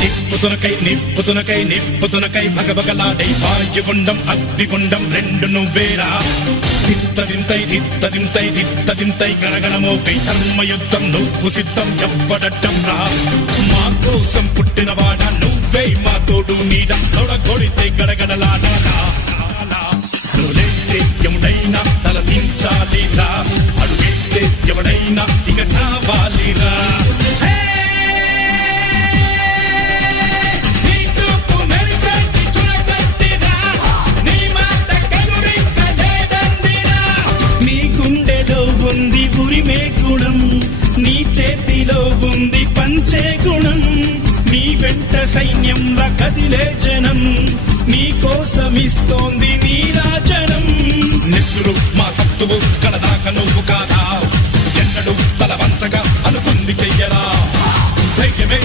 నిప్పుతునకై నిప్పుతునకై నిప్పుతునకై భగభగలాడై వాయుగుండం అగ్నిగుండం రెండు నువ్వేరా. తిత్తదింతై తిత్తదింతై తిత్తదింతై గణగణమోకై ధర్మయుద్ధం నువ్వు సిద్ధం ఎవ్వడట్టం రా మా కోసం పుట్టినవాడ నువ్వే మా తోడు నీడ తొడగొడితే గడగడలాడాలా ఎవడైనా తల దించాలి రా అడుగైతే ఎవడైనా ఉంది ఉరిమే గుణం. నీ చేతిలో ఉంది పంచే గుణం. నీ వెంట సైన్యం కదిలే జనం. నీ కోసమిస్తోంది నీరాజనం నెత్తురు మా సత్తువు కలదాక నువ్వు కాదా? ఎన్నడు తల వంచగా అనుకుంది చెయ్యరా? ధైర్యమే